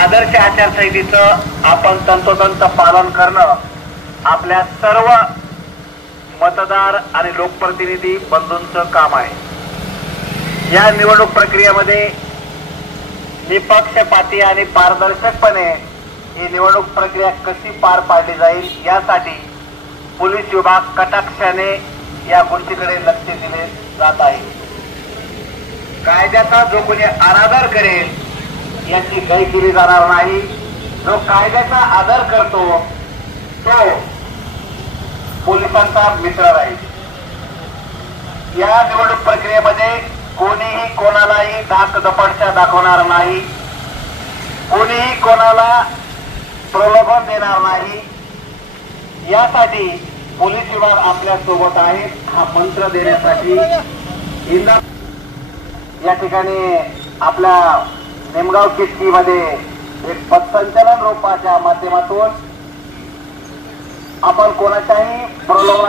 आदर्श आचारसंहितेचं आपण तंतोतंत पालन करणं आपल्या सर्व मतदार आणि लोकप्रतिनिधी बंधूंचं काम आहे। या निवडणूक प्रक्रियेमध्ये निपक्षपाती आणि पारदर्शकपणे ही निवडणूक प्रक्रिया कशी पार पाडली जाईल यासाठी पोलीस विभाग कटाक्षाने या गोष्टीकडे लक्ष दिले जात आहे। कायद्याचा जो कोणी अनादर करेल याची गय केली जाणार नाही। जो कायद्याचा आदर करतो तो पोलिसांचा मित्र राहील। या निवडणूक प्रक्रियेमध्ये कोणीही कोणालाही धाकदपटशा दाखवणार नाही, कोणीही कोणाला प्रलोभन देणार नाही। यासाठी पोलीस विभाग आपल्या सोबत आहे हा मंत्र देण्यासाठी या ठिकाणी आपल्या निमगाव किटकीमध्ये एक पथसंचलन रूपाच्या माध्यमातून आपण कोणाच्याही प्रलोभनाला